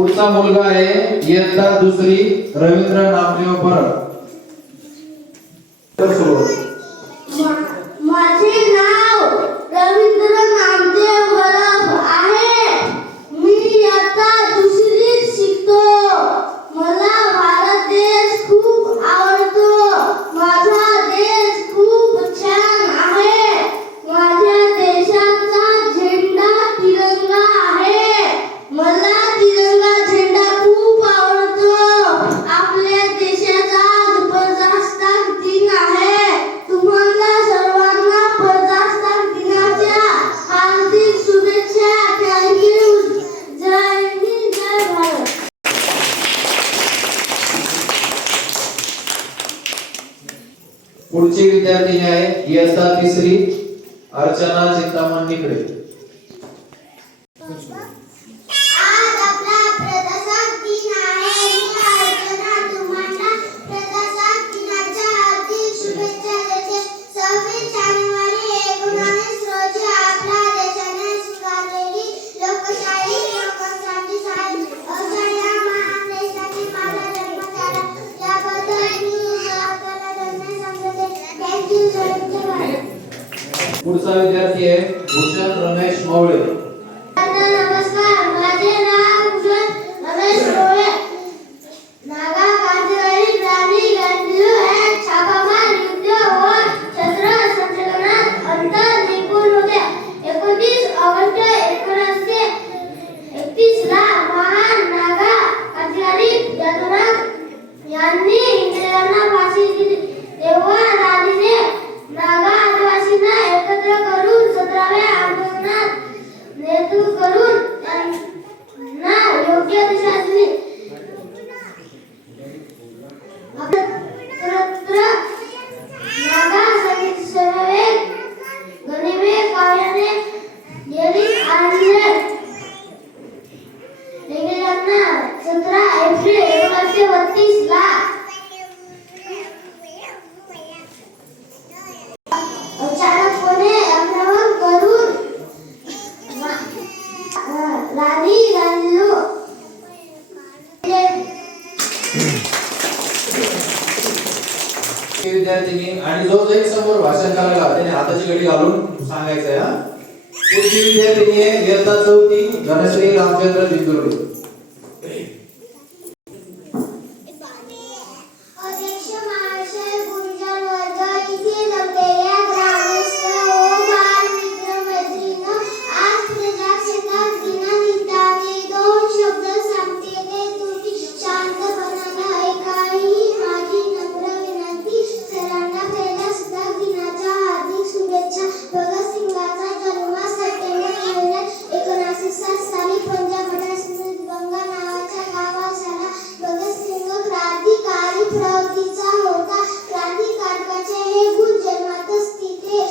पुढचा मुलगा आहे इयत्ता दुसरी रवींद्र नामदेव परब. माझे नाव रवींद्र नामदेव परब आहे. मी इयत्ता दुसरीत शिकतो. मला भारत देश खूप आवडतो. माझा देश खूप छान आहे. माझ्या देशाचा झेंडा तिरंगा आहे. मला तिरंगा झेंडा खूप आवडतो. आपल्या देशाचा प्रजासत्ताक दिन आहे. तुम्हाला सर्वांना प्रजासत्ताक दिनाच्या हार्दिक शुभेच्छा. थँक्यू. जय हिंद, जय भारत. पुढची विद्यार्थिनी आहे इयत्ता तिसरी अर्चना चिंतामण निकडे. आज आपला प्रजासत्ताक दिन आहे. मी अर्चना तुम्हाला प्रजासत्ताक दिनाच्या हार्दिक शुभेच्छा देते. 26 जानेवारी 19 रोजी आपल्या देशाने स्वीकारलेली लोकशाही लोकांसाठी आहे. अशा या महान देशाने माझा जन्म झाला याबद्दल मी आपल्याला धन्यवाद सांगते. थँक्यू. जय हिंद, जय भारत. पुढचा विद्यार्थी आहे भूषण रमेश मवळे. नमस्कार. माझे नाव भूषण रमेश मवळे. नागा क्रांतिकारी प्राणी गांधीजी हे छापामार युद्ध व शस्त्र संचलनात अंतर निपुण होते. 29 ऑगस्ट 1931 ला महान नागा क्रांतिकारी यदुनाथ यांनी इंग्रजांना फाशी दिली. तेव्हा राणीने नागा आदिवासींना एकत्र करून 17व्या आंदोलनात नेतृत्व करून त्यांना योग्य दिशा दिली. सर्वत्र नागा संगीत समवेत गनिमे काव्याने गेली आणले. इंग्रजांना 17 एप्रिल 1932 ला अचानकपणे आक्रमण करून राणी गांधीलो विद्यार्थिनी आणि जो एक समोर भाषण करायला त्याने हाताची घडी घालून सांगायचं आहे. हा पुढची विद्यार्थिनी आहे इयत्ता चौथी धनश्री रामचंद्र जिंजुर्डे. अध्यक्ष महाशय, गुरुजन वर्ग, इथे जमलेल्या ग्रामस्थ व बालमित्र मैत्रिणींनो, आज प्रजासत्ताक दिनानिमित्ताने 2 शब्द सांगते. ते तुम्ही शांतपणाने ऐकावी माझी नम्र विनंती. सर्वांना प्रजासत्ताक दिनाच्या हार्दिक शुभेच्छा. भगतसिंगांचा जन्म सप्टेंबर महिन्यात 1960 साली पंजाब राज्यातील गंगा नावाच्या गावात झाला. भगतसिंग क्रांतिकारी प्रवृत्तीचा होता. क्रांतिकारकाचे हे गुण जन्मातच तिथे.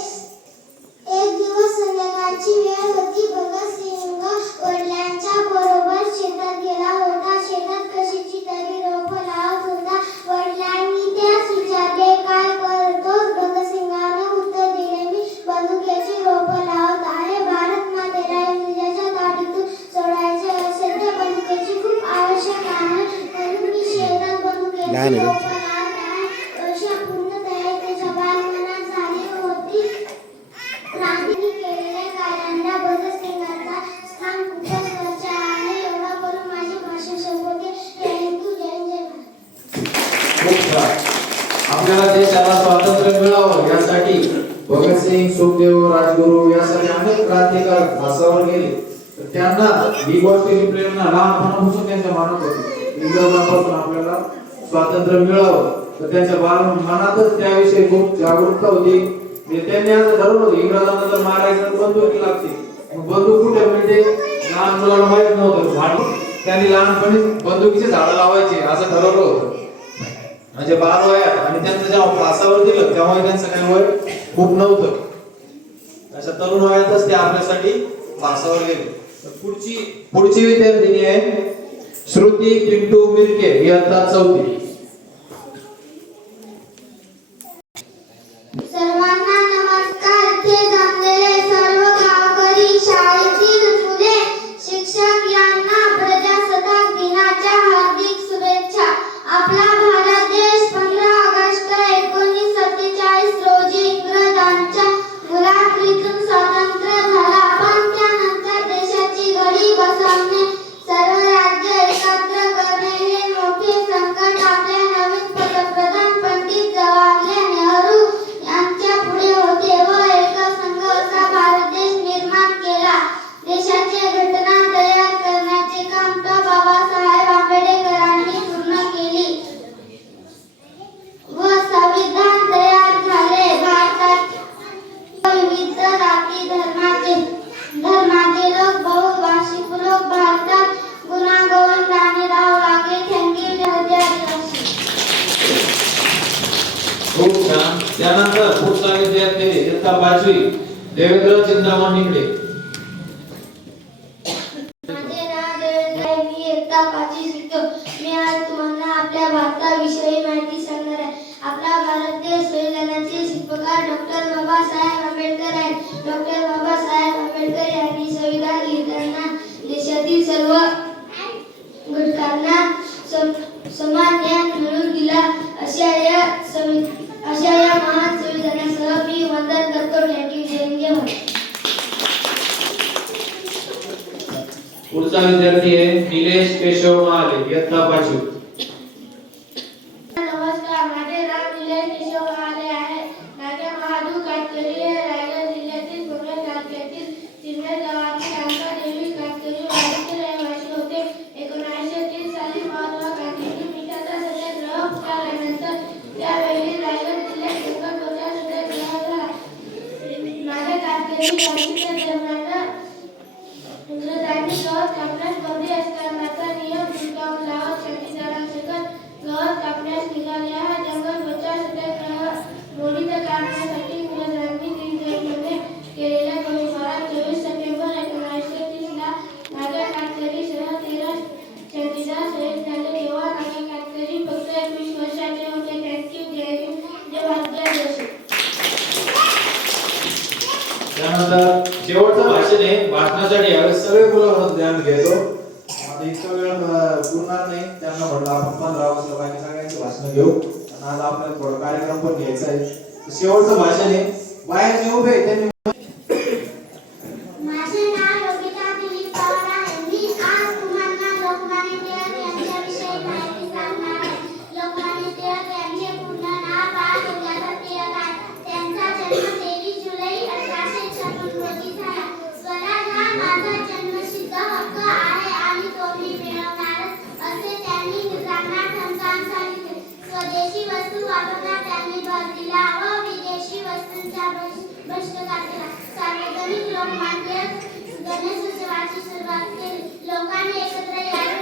एक दिवस संध्याकाळची वेळ होती. भगतसिंग वडिलांच्या बरोबर शेतात गेला होता. शेतात कशाची तरी रोपं लावत होता. वडिलांनी त्यास विचारले, काय करतोस? भगतसिंगाने उत्तर दिले, मी बंदुकीची रोपं लावत आहे. भारत मातेला इंग्रजांच्या गाडीतून सोडायचे असेल तर बंदुकीची खूप आवश्यक आहे. म्हणून मी शेतात बंदुकीची रोपं लावत आहे. अशा पूर्ण तयारी त्याच्या बालमनात झाली होती. क्रांतीने केलेल्या कार्यांना भगतसिंगांचा स्थान खूपच वरचे आहे. एवढा करून माझी भाषण संपवते. जय हिंद, जय हिंद, जय भारत. खूप छान. आपल्याला देशाला स्वातंत्र्य मिळावं यासाठी भगतसिंग, सुखदेव, राजगुरू यासारखे अनेक क्रांतिकारक फासावर गेले. तर त्यांना ही गोष्टीची प्रेरणा लहानपणापासून त्यांच्या मनात होती. इंग्रजांपासून आपल्याला स्वातंत्र्य मिळावं तर त्यांच्या मनातच त्याविषयी खूप जागरूकता होती. त्यांनी असं ठरवलं होतं, इंग्रजांना जर मारायचं तर बंदुकी लागते. मग बंदूक कुठे म्हणजे लहान मुलांना माहित नव्हतं. त्यांनी लहानपणी बंदुकीचे झाडं लावायचे असं ठरवलं होतं. म्हणजे 12 वयात. आणि त्यांचं जेव्हा फासावर दिलं तेव्हा त्यांचं काही वय खूप नव्हतं. अशा तरुण वयातच ते आपल्यासाठी फासावर गेले. पुढची विद्यार्थिनी आहे श्रुती पिंटू मिरके इयत्ता चौथी. सर्वांना नमस्कार. इथे जमलेले सर्व गावकरी, शाळेतील मुले, शिक्षक यांना प्रजासत्ताक खूप छान. त्यानंतर पुढचा विद्यार्थी इयत्ता 5वी देवेंद्र चिंतामण निकडे. माझे नाव देवेंद्र आहे. मी इयत्ता 5वी शिकतो. मी आज तुम्हाला आपल्या भारताविषयी माहिती सांगणार आहे. आपला भारत देश संविधानाचे शिल्पकार डॉक्टर बाबासाहेब आंबेडकर आहेत. डॉक्टर बाबासाहेब आंबेडकर यांनी संविधान लिहिताना देशातील सर्व घटकांना समान न्याय मिळवून दिला. अशा या महान संविधानासह मी वंदन करतो. थँक्यू. जय हिंद, जय भारत. पुढचा विद्यार्थी आहे निलेश केशव महाले इयत्ता 5वी. नमस्कार, माझे नाव निलेश केशव महाले आहे. माझे महादेव कातकरी हे रायगड जिल्ह्यातील पनवेल तालुक्यातील सिन्नर गावातील अंबादेवी कातकरी वाडीचे रहिवासी होते. 1930 साली महात्मा गांधींनी मिठाचा सत्याग्रह पुकारल्यानंतर त्यावेळी रायगड जिल्ह्यात जंगलतोडीचा सत्याग्रह झाला. माझ्या कातकरी क्रांतीच्या दरम्यान इंग्रजांनी गवत कापण्यास बंदी असतानाचा नियम हुसकावून लावत शांतीदलासकट गवत कापण्यास निघाले. हा जंगल बचाव सत्याग्रह मोडीत काढण्यासाठी इंग्रजांनी दिल्लीमध्ये केलेल्या गोळीबारात 24 सप्टेंबर 1930 ला नागा कातकरीसह 13 शांतीदल शहीद झाले. तेव्हा नागा कातकरी फक्त 21 वर्षाचे होते. थँक्यू. जय हिंद, जय भारत, जय देश. त्यानंतर शेवटचं भाषण आहे. भाषणासाठी यावेळेस सगळे मुलं ध्यान घेतो. आता इतका वेळ पुरणार नाही. त्यांना म्हटलं आपण 15 वाजता बाकी सगळ्यांची भाषण घेऊ आणि आज आपल्याला थोडा कार्यक्रम पण घ्यायचा आहे. शेवटचं भाषण आहे. बाहेर जे उभे आहेत त्यांनी माझे नाव योगिता दिलीप पवार आहे. मी आज तुम्हाला लोकमान्य टिळक यांच्याविषयी माहिती सांगणार आहे. लोकमान्य टिळक यांचे पूर्ण नाव बाळ गंगाधर टिळक आहे. त्यांचा जन्म 23 जुलै 1856 रोजी झाला. स्वराज हा माझा जन्मसिद्ध हक्क आहे आणि तो मी मिळवणारच असे त्यांनी निजामांना ठणकावून सांगितले. स्वदेशी वस्तू वापरण्यात त्यांनी भर दिला व विदेशी वस्तूंचा बहिष्कार केला. सार्वजनिक लोकमान्य गणेशोत्सवाची सुरुवात केली. लोकांनी एकत्र यावे